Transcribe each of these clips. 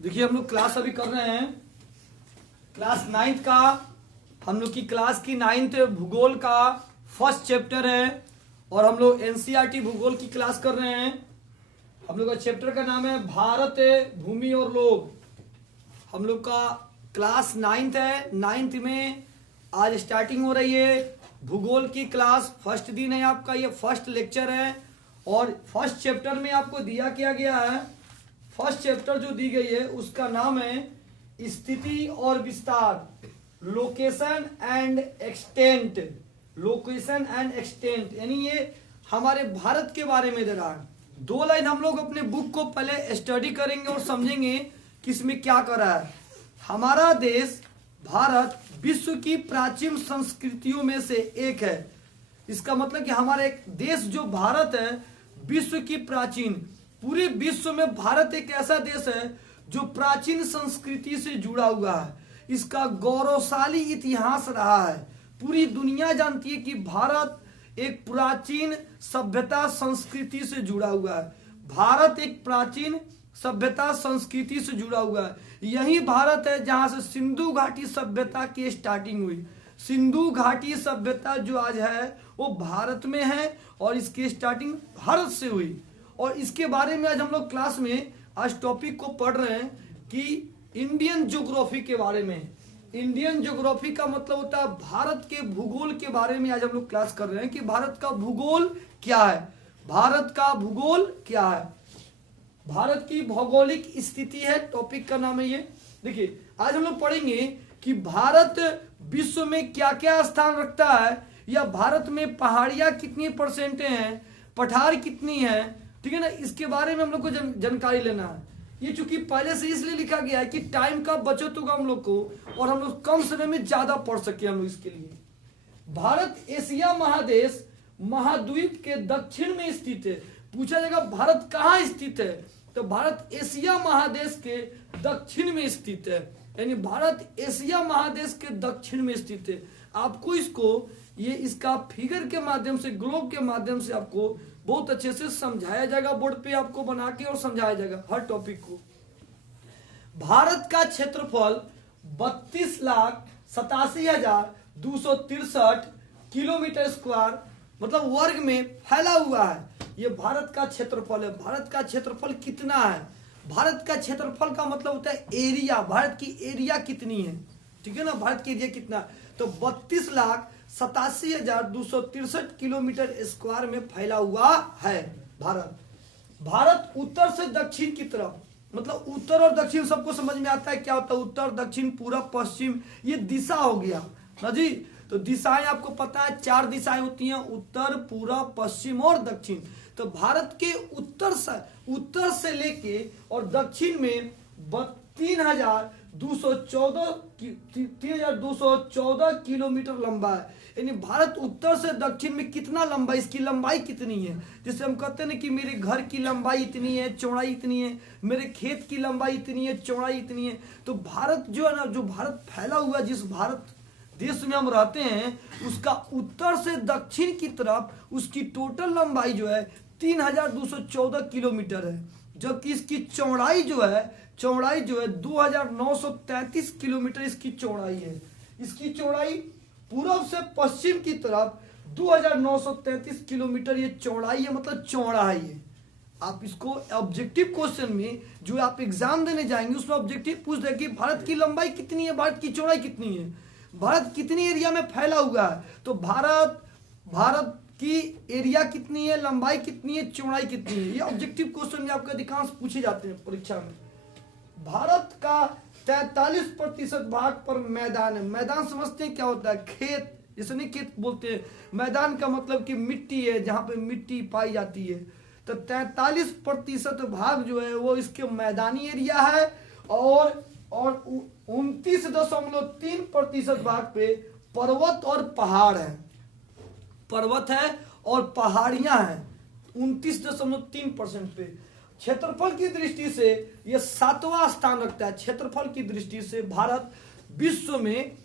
देखिए हम लोग क्लास अभी कर रहे हैं क्लास 9th का। हम लोग की क्लास की 9th भूगोल का फर्स्ट चैप्टर है और हम लोग एनसीईआरटी भूगोल की क्लास कर रहे हैं। हम लोग का चैप्टर का नाम है भारत, भूमि और लोग। हम लोग का क्लास 9th है। 9th में आज स्टार्टिंग हो रही है भूगोल की क्लास। फर्स्ट दिन है आपका, ये फर्स्ट लेक्चर है और फर्स्ट चैप्टर में आपको दिया क्या गया है। फर्स्ट चैप्टर जो दी गई है उसका नाम है स्थिति और विस्तार, location and extent. Location and extent यानी ये हमारे भारत के बारे में दे रहा है। 2 लाइन हम लोग अपने बुक को पहले स्टडी करेंगे और समझेंगे कि इसमें क्या कर रहा है। हमारा देश भारत विश्व की प्राचीन संस्कृतियों में से एक है। इसका मतलब कि हमारा एक देश जो भारत है विश्व की प्राचीन, पूरे विश्व में भारत एक ऐसा देश है जो प्राचीन संस्कृति से जुड़ा हुआ है। इसका गौरवशाली इतिहास रहा है। पूरी दुनिया जानती है कि भारत एक प्राचीन सभ्यता संस्कृति से जुड़ा हुआ है। भारत एक प्राचीन सभ्यता संस्कृति से जुड़ा हुआ है। यही भारत है जहां से सिंधु घाटी सभ्यता की स्टार्टिंग हुई। सिंधु घाटी सभ्यता जो आज है वो भारत में है और इसकी स्टार्टिंग भारत से हुई। और इसके बारे में आज हम लोग क्लास में आज टॉपिक को पढ़ रहे हैं कि इंडियन ज्योग्राफी के बारे में। इंडियन ज्योग्राफी का मतलब होता है भारत के भूगोल के बारे में आज हम लोग क्लास कर रहे हैं कि भारत का भूगोल क्या है। भारत का भूगोल क्या है, भारत की भौगोलिक स्थिति है, टॉपिक का नाम है ये। देखिए आज हम लोग पढ़ेंगे कि भारत विश्व में क्या क्या स्थान रखता है, या भारत में पहाड़ियां कितनी परसेंट हैं, पठार कितनी है, ठीक है ना। इसके बारे में हम लोग को जानकारी लेना है। ये चूंकि पहले से इसलिए लिखा गया है कि टाइम का बचत होगा हम लोग को और हम लोग कम समय में ज्यादा पढ़ सके। हम लोग इसके लिए भारत एशिया महादेश महाद्वीप के दक्षिण में स्थित है। पूछा जाएगा भारत कहाँ स्थित है, तो भारत एशिया महादेश के दक्षिण में स्थित है। यानी भारत एशिया महादेश के दक्षिण में स्थित है। आपको इसको ये इसका फिगर के माध्यम से, ग्लोब के माध्यम से आपको बहुत अच्छे से समझाया जाएगा। बोर्ड पे आपको बना के और समझाया जाएगा हर टॉपिक को। भारत का क्षेत्रफल 32,87,263 किलोमीटर स्क्वायर मतलब वर्ग में फैला हुआ है। ये भारत का क्षेत्रफल है। भारत का क्षेत्रफल कितना है, भारत का क्षेत्रफल का मतलब होता है एरिया, भारत की एरिया कितनी है, ठीक है ना। भारत की एरिया कितना, तो 32,87,263 किलोमीटर स्क्वायर में फैला हुआ है भारत। भारत उत्तर से दक्षिण की तरफ, मतलब उत्तर और दक्षिण सबको समझ में आता है क्या होता है। उत्तर, दक्षिण, पूरब, पश्चिम, ये दिशा हो गया ना जी। तो दिशाएं आपको पता है 4 दिशाएं होती हैं, उत्तर, पूरब, पश्चिम और दक्षिण। तो भारत के उत्तर से लेके और दक्षिण में 3,214 किलोमीटर लंबा है। यानी भारत उत्तर से दक्षिण में कितना लंबा, इसकी लंबाई कितनी है। जैसे हम कहते हैं ना कि मेरे घर की लंबाई इतनी है, चौड़ाई इतनी है, मेरे खेत की लंबाई इतनी है, चौड़ाई इतनी है। तो भारत जो है ना, जो भारत फैला हुआ, जिस भारत देश में हम रहते हैं, उसका उत्तर से दक्षिण की तरफ उसकी टोटल लंबाई जो है 3,214 किलोमीटर है। जबकि इसकी चौड़ाई जो है 2,933 किलोमीटर इसकी चौड़ाई है। इसकी चौड़ाई पूर्व से पश्चिम की तरफ 2,933 किलोमीटर ये चौड़ाई है, मतलब चौड़ा है ये। आप इसको ऑब्जेक्टिव क्वेश्चन में जो आप एग्जाम देने जाएंगे उसमें ऑब्जेक्टिव पूछ देंगे भारत की लंबाई कितनी है, भारत की चौड़ाई कितनी है, भारत कितनी एरिया में फैला हुआ है। तो भारत की एरिया कितनी है, लंबाई कितनी है, चौड़ाई कितनी है, ये ऑब्जेक्टिव क्वेश्चन में आपका अधिकांश पूछे जाते हैं परीक्षा में। भारत का 43% भाग पर मैदान है। मैदान समझते हैं क्या होता है, खेत, जैसे नहीं खेत बोलते हैं, मैदान का मतलब कि मिट्टी है, जहां पे मिट्टी पाई जाती है। तो 43% भाग जो है वो इसके मैदानी एरिया है और 29.3% भाग पे पर्वत और पहाड़ है। पर्वत है और पहाड़ियां हैं 29.3% पे। क्षेत्रफल की दृष्टि से यह 7वां स्थान रखता है। क्षेत्रफल की दृष्टि से भारत विश्व में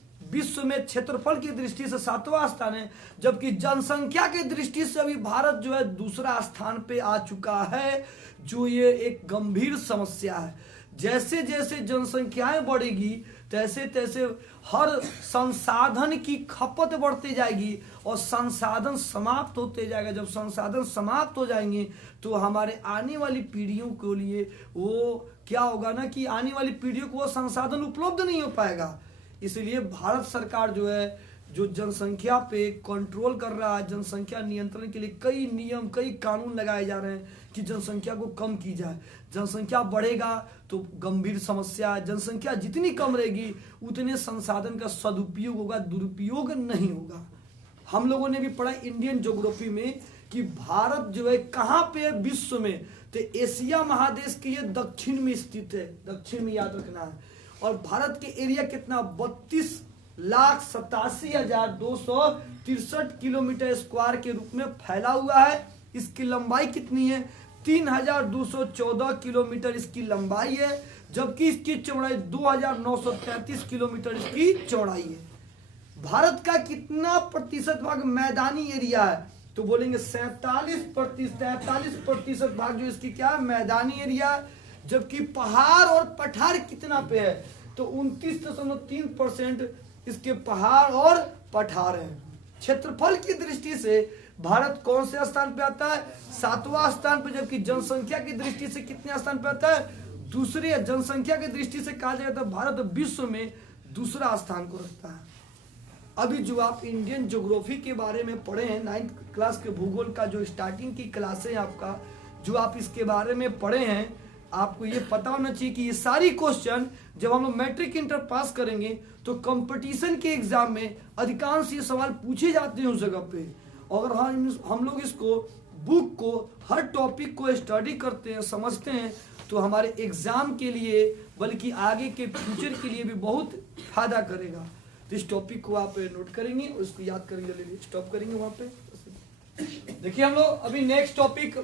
क्षेत्रफल की दृष्टि से 7वां स्थान है। जबकि जनसंख्या की दृष्टि से अभी भारत जो है दूसरा स्थान पे आ चुका है, जो ये एक गंभीर समस्या है। जैसे जैसे जनसंख्याएं बढ़ेगी तैसे तैसे हर संसाधन की खपत बढ़ती जाएगी और संसाधन समाप्त होते जाएगा। जब संसाधन समाप्त हो जाएंगे तो हमारे आने वाली पीढ़ियों के लिए वो क्या होगा ना कि आने वाली पीढ़ियों को वो संसाधन उपलब्ध नहीं हो पाएगा। इसलिए भारत सरकार जो है जो जनसंख्या पे कंट्रोल कर रहा है, जनसंख्या नियंत्रण के लिए कई नियम कई कानून लगाए जा रहे हैं कि जनसंख्या को कम की जाए। जनसंख्या बढ़ेगा तो गंभीर समस्या है, जनसंख्या जितनी कम रहेगी उतने संसाधन का सदुपयोग होगा, दुरुपयोग नहीं होगा। हम लोगों ने भी पढ़ा इंडियन ज्योग्राफी में कि भारत जो है कहाँ पे है विश्व में, तो एशिया महादेश के ये दक्षिण में स्थित है, दक्षिण में याद रखना है। और भारत के एरिया कितना 32,87,263 किलोमीटर स्क्वायर के रूप में फैला हुआ है। इसकी लंबाई कितनी है 3,214 किलोमीटर इसकी लंबाई है, जबकि इसकी चौड़ाई 2,933 किलोमीटर इसकी चौड़ाई है। भारत का कितना प्रतिशत भाग मैदानी एरिया है, तो बोलेंगे 43% भाग जो इसकी क्या है मैदानी एरिया, जबकि पहाड़ और पठार कितना पे है, तो 29.3% इसके पहाड़ और पठार है। क्षेत्रफल की दृष्टि से भारत कौन से स्थान पे आता है 7वां स्थान पे, जबकि जनसंख्या की दृष्टि से कितने स्थान पे आता है दूसरे। जनसंख्या की दृष्टि से कहा जाता है भारत विश्व में दूसरा स्थान को रखता है। अभी जो आप इंडियन ज्योग्राफी के बारे में पढ़े हैं 9th क्लास के भूगोल का जो स्टार्टिंग की क्लास है आपका, जो आप इसके बारे में पढ़े हैं, आपको ये पता होना चाहिए कि ये सारी क्वेश्चन जब हम लोग मैट्रिक इंटर पास करेंगे तो कंपटीशन के एग्जाम में अधिकांश ये सवाल पूछे जाते हैं उस जगह पे। अगर हम लोग इसको बुक को हर टॉपिक को स्टडी करते हैं समझते हैं तो हमारे एग्जाम के लिए बल्कि आगे के फ्यूचर के लिए भी बहुत फायदा करेगा। तो इस टॉपिक को आप नोट करेंगे और इसको याद करेंगे, स्टॉप करेंगे वहां पे। देखिए हम लोग अभी नेक्स्ट टॉपिक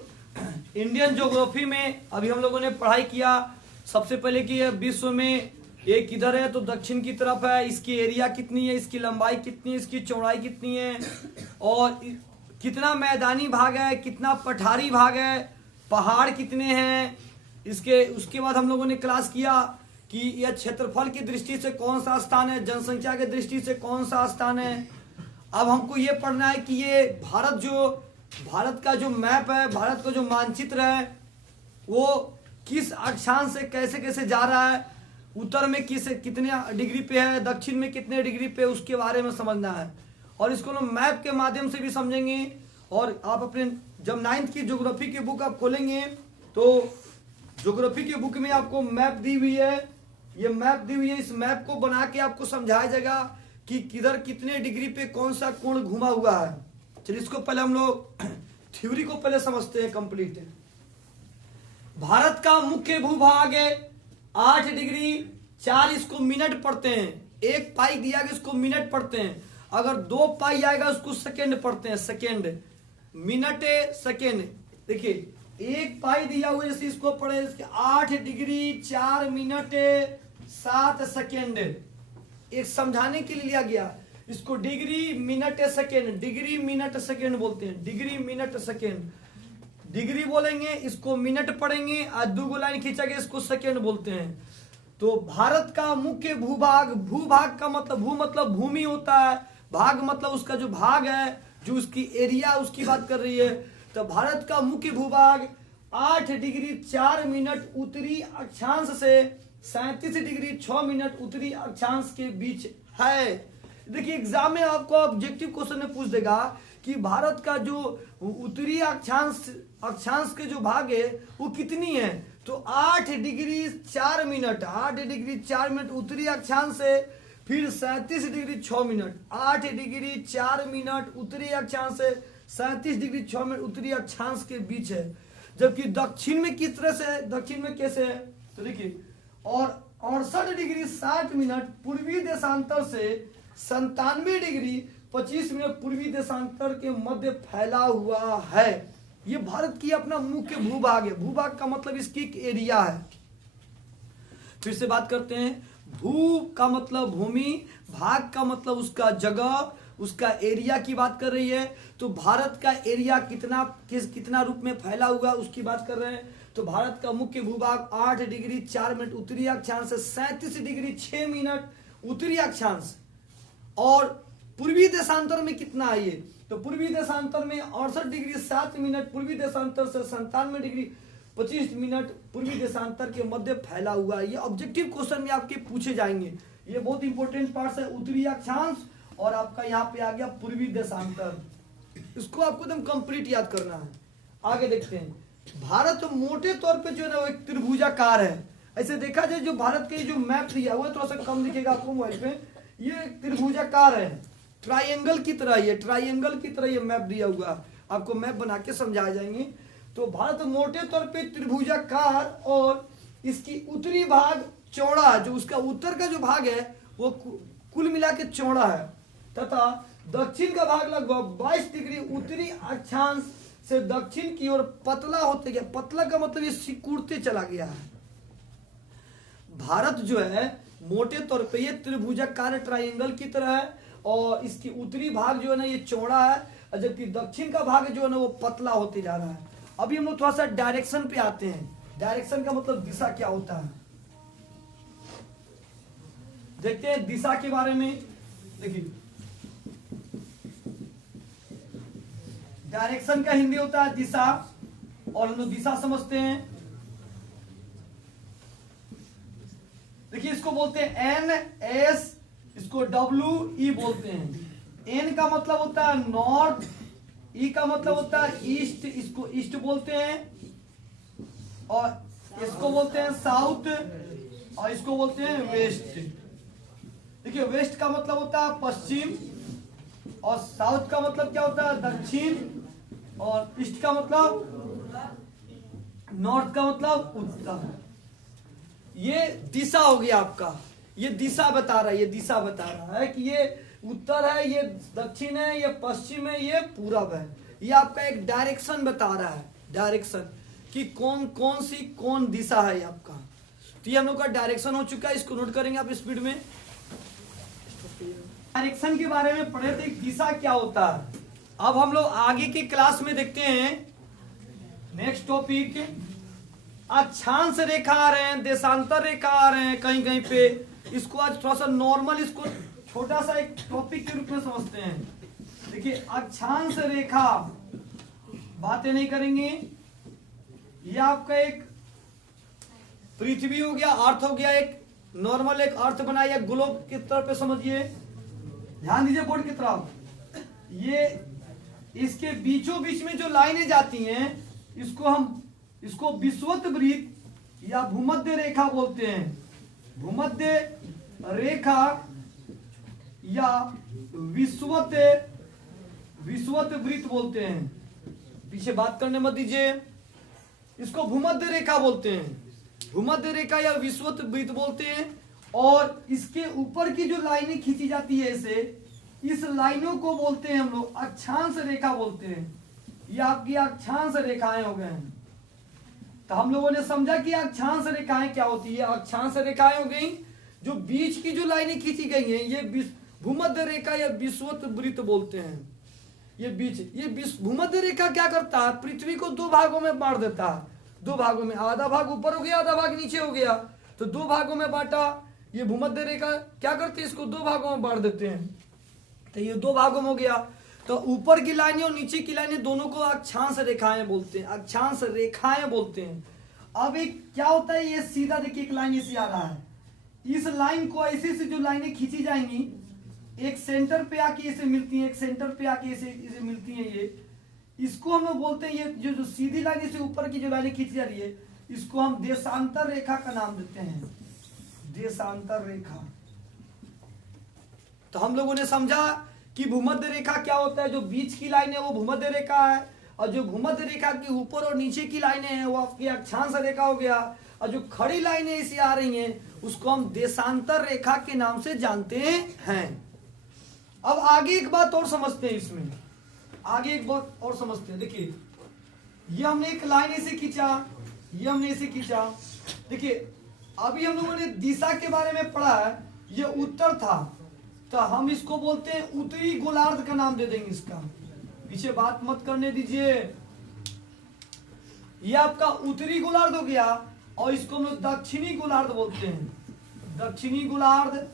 इंडियन ज्योग्राफी में अभी हम लोगों ने पढ़ाई किया सबसे पहले कि विश्व में एक किधर है तो दक्षिण की तरफ है, इसकी एरिया कितनी है, इसकी लंबाई कितनी है, इसकी चौड़ाई कितनी है और कितना मैदानी भाग है, कितना पठारी भाग है, पहाड़ कितने हैं। उसके बाद हम लोगों ने क्लास किया कि यह क्षेत्रफल की दृष्टि से कौन सा स्थान है, जनसंख्या की दृष्टि से कौन सा स्थान है। अब हमको ये पढ़ना है कि ये भारत का जो मैप है, भारत का जो मानचित्र है वो किस अक्षांश से कैसे कैसे जा रहा है, उत्तर में कितने डिग्री पे है, दक्षिण में कितने डिग्री पे, उसके बारे में समझना है। और इसको हम मैप के माध्यम से भी समझेंगे। और आप अपने जब 9th की ज्योग्राफी की बुक आप खोलेंगे तो ज्योग्राफी की बुक में आपको मैप दी हुई है, ये मैप दी हुई है, इस मैप को बना के आपको समझाया जाएगा कि किधर कितने डिग्री पे कौन सा कोण घुमा हुआ है। चलिए इसको पहले हम लोग थ्योरी को पहले समझते हैं कंप्लीट। भारत का मुख्य भूभाग है 8 डिग्री 4 इसको मिनट पढ़ते हैं, 1 पाई दिया गया इसको मिनट पढ़ते हैं, अगर 2 पाई आएगा उसको सेकेंड पढ़ते हैं, सेकेंड मिनट सेकेंड। देखिए 1 पाई दिया हुआ जैसे इसको पढ़े 8 डिग्री 4 मिनट 7 सेकेंड, एक समझाने के लिए लिया गया। इसको degree minute second, degree minute second बोलते हैं, डिग्री मिनट सेकेंड, डिग्री बोलेंगे इसको मिनट पढ़ेंगे और 2 लाइन खींचेंगे इसको सेकेंड बोलते हैं। तो भारत का मुख्य भूभाग, भूभाग का मतलब भू मतलब भूमि होता है, भाग मतलब उसका जो भाग है जो उसकी एरिया उसकी बात कर रही है। तो भारत का मुख्य भूभाग 8 डिग्री 4 मिनट उत्तरी अक्षांश से 37 डिग्री 6 मिनट उत्तरी अक्षांश के बीच है। देखिए एग्जाम में आपको ऑब्जेक्टिव क्वेश्चन में पूछ देगा कि भारत का जो उत्तरी अक्षांश के जो भाग है वो कितनी है, तो 8 डिग्री 4 मिनट, 8 डिग्री 4 मिनट उत्तरी अक्षांश से फिर 37 डिग्री 6 मिनट, 8 डिग्री 4 मिनट उत्तरी अक्षांश से 37 डिग्री 6 मिनट उत्तरी अक्षांश के बीच है। जबकि दक्षिण में किस तरह से है, दक्षिण में कैसे है, तो देखिए और 68 डिग्री 60 मिनट पूर्वी देशांतर से 97 डिग्री 25 मिनट पूर्वी देशांतर के मध्य फैला हुआ है। ये भारत की अपना मुख्य भूभाग है। भूभाग का मतलब इसकी एक एरिया है। फिर से बात करते हैं, भू का मतलब भूमि, भाग का मतलब उसका जगह, उसका एरिया की बात कर रही है। तो भारत का एरिया कितना रूप में फैला हुआ उसकी बात कर रहे हैं। तो भारत का मुख्य भूभाग 8 डिग्री 4 मिनट उत्तरी अक्षांश से 37 डिग्री 6 मिनट उत्तरी अक्षांश, और पूर्वी देशांतर में कितना है ये, तो पूर्वी देशांतर में 68 डिग्री 7 मिनट पूर्वी देशांतर से 97 डिग्री 25 मिनट पूर्वी देशांतर के मध्य फैला हुआ है। ये ऑब्जेक्टिव क्वेश्चन में आपके पूछे जाएंगे, ये बहुत इंपॉर्टेंट पार्ट है। उत्तरी अक्षांश और आपका यहाँ पे आ गया पूर्वी देशांतर, इसको आपको एकदम कंप्लीट याद करना है। आगे देखते हैं, भारत मोटे तौर पे जो है ना वो एक त्रिभुजाकार है। ऐसे देखा जाए जो भारत के जो मैप दिया हुआ है थोड़ा सा कम दिखेगा आपको मोबाइल पे, ये त्रिभुजाकार है, ट्राइंगल की तरह, ये ट्राइंगल की तरह ये मैप दिया हुआ, आपको मैप बना के समझाए जाएंगे। तो भारत मोटे तौर पे त्रिभुजाकार और इसकी उत्तरी भाग चौड़ा, जो उसका उत्तर का जो भाग है वो कुल मिला के चौड़ा है, तथा दक्षिण का भाग लगभग 22 डिग्री उत्तरी अक्षांश से दक्षिण की ओर पतला होते गया। पतला का मतलब ये सिकुड़ते चला गया है। भारत जो है मोटे तौर पे ये त्रिभुजाकार ट्राइंगल की तरह है और इसकी उत्तरी भाग जो है ना ये चौड़ा है, जबकि दक्षिण का भाग जो है ना वो पतला होते जा रहा है। अभी हम लोग थोड़ा सा डायरेक्शन पे आते हैं। डायरेक्शन का मतलब दिशा क्या होता है, देखते हैं दिशा के बारे में। देखिए डायरेक्शन का हिंदी होता है दिशा, और हम लोग दिशा समझते हैं। देखिए इसको बोलते हैं एन एस, इसको डब्ल्यू ई बोलते हैं। एन का मतलब होता है नॉर्थ, ई का मतलब होता है ईस्ट, इसको ईस्ट बोलते हैं, और इसको बोलते हैं साउथ, और इसको बोलते हैं वेस्ट। देखिए वेस्ट का मतलब होता है पश्चिम, और साउथ का मतलब क्या होता है दक्षिण, और ईस्ट का मतलब, नॉर्थ का मतलब उत्तर। ये दिशा हो गया आपका, ये दिशा बता रहा है, ये दिशा बता रहा है कि ये उत्तर है, ये दक्षिण है, ये पश्चिम है, ये पूरब है। ये आपका एक डायरेक्शन बता रहा है, डायरेक्शन कि कौन दिशा है आपका। तो ये हम लोग का डायरेक्शन हो चुका है, इसको नोट करेंगे आप स्पीड में। डायरेक्शन के बारे में पढ़े थे, दिशा क्या होता है। अब हम लोग आगे की क्लास में देखते हैं नेक्स्ट टॉपिक, अक्षांश रेखा आ रहे हैं, देशांतर रेखा आ रहे हैं कहीं कहीं पे। इसको आज थोड़ा सा नॉर्मल, इसको छोटा सा एक टॉपिक के रूप में समझते हैं। देखिए अक्षांश रेखा बातें नहीं करेंगे, ये आपका एक पृथ्वी हो गया, अर्थ हो गया, एक नॉर्मल एक अर्थ बनाया ग्लोब की तरफ पे समझिए। ध्यान दीजिए बोर्ड की तरफ, ये इसके बीचों बीच में जो लाइनें जाती हैं इसको विषुवत वृत्त या भूमध्य रेखा बोलते हैं। भूमध्य रेखा या विषुवत वृत्त बोलते हैं। पीछे बात करने मत दीजिए, इसको भूमध्य रेखा बोलते हैं, भूमध्य रेखा या विषुवत वृत्त बोलते हैं। और इसके ऊपर की जो लाइनें खींची जाती है इसे, इस लाइनों को बोलते हैं हम लोग अक्षांश रेखा बोलते हैं। ये आपकी अक्षांश रेखाएं हो गए हैं। तो हम लोगों ने समझा कि अक्षांश रेखाएं क्या होती है। अक्षांश रेखाएं हो गई जो बीच की जो लाइनें खींची गई हैं, ये भूमध्य रेखा या विषुवत वृत्त बोलते हैं। ये भूमध्य रेखा क्या करता है, पृथ्वी को दो भागों में बांट देता है, दो भागों में, आधा भाग ऊपर हो गया, आधा भाग नीचे हो गया, तो दो भागों में बांटा। ये भूमध्य रेखा क्या करती है, इसको दो भागों में बांट देते हैं। तो ये दो भागों में हो गया, तो ऊपर की लाइनें और नीचे की लाइनें दोनों को अक्षांश रेखाएं बोलते हैं, अक्षांश रेखाएं बोलते हैं। अब एक क्या होता है, ये सीधा देखिए एक लाइन ऐसे आ रहा है, इस लाइन को ऐसे से जो लाइनें खींची जाएंगी एक सेंटर पे आके इसे मिलती है, एक सेंटर पे आके इसे मिलती है, ये इसको हम लोग बोलते हैं, ये जो सीधी लाइन से ऊपर की जो लाइनें खींची जा रही है इसको हम देशांतर रेखा का नाम देते हैं, देशांतर रेखा। तो हम लोगों ने समझा कि भूमध्य रेखा क्या होता है, जो बीच की लाइन है वो भूमध्य रेखा है, और जो भूमध्य रेखा के ऊपर और नीचे की लाइनें हैं वो आपकी अक्षांश रेखा हो गया, और जो खड़ी लाइनें इसे आ रही हैं उसको हम देशांतर रेखा के नाम से जानते हैं। अब आगे एक बात और समझते हैं, इसमें आगे एक बात और समझते हैं। देखिए ये हमने एक लाइन ऐसे खींचा, ये हमने ऐसे खींचा। देखिए अभी हम लोगों ने दिशा के बारे में पढ़ा है, ये उत्तर था, तो हम इसको बोलते हैं उत्तरी गोलार्ध का नाम दे देंगे इसका। पीछे बात मत करने दीजिए। ये आपका उत्तरी गोलार्ध हो गया और इसको हम लोग दक्षिणी गोलार्ध बोलते हैं। दक्षिणी गोलार्ध,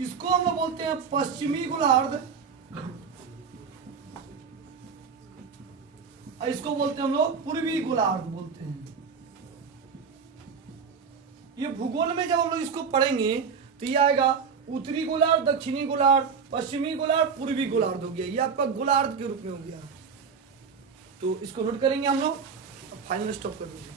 इसको हम लोग बोलते हैं पश्चिमी गोलार्ध और इसको बोलते हैं हम लोग पूर्वी गोलार्ध बोलते हैं। ये भूगोल में जब हम लोग इसको पढ़ेंगे तो ये आएगा उत्तरी गोलार्ध, दक्षिणी गोलार्ध, पश्चिमी गोलार्ध, पूर्वी गोलार्ध हो गया। ये आपका गोलार्ध के रूप में हो गया। तो इसको नोट करेंगे हम लोग। फाइनल स्टॉप कर दीजिए।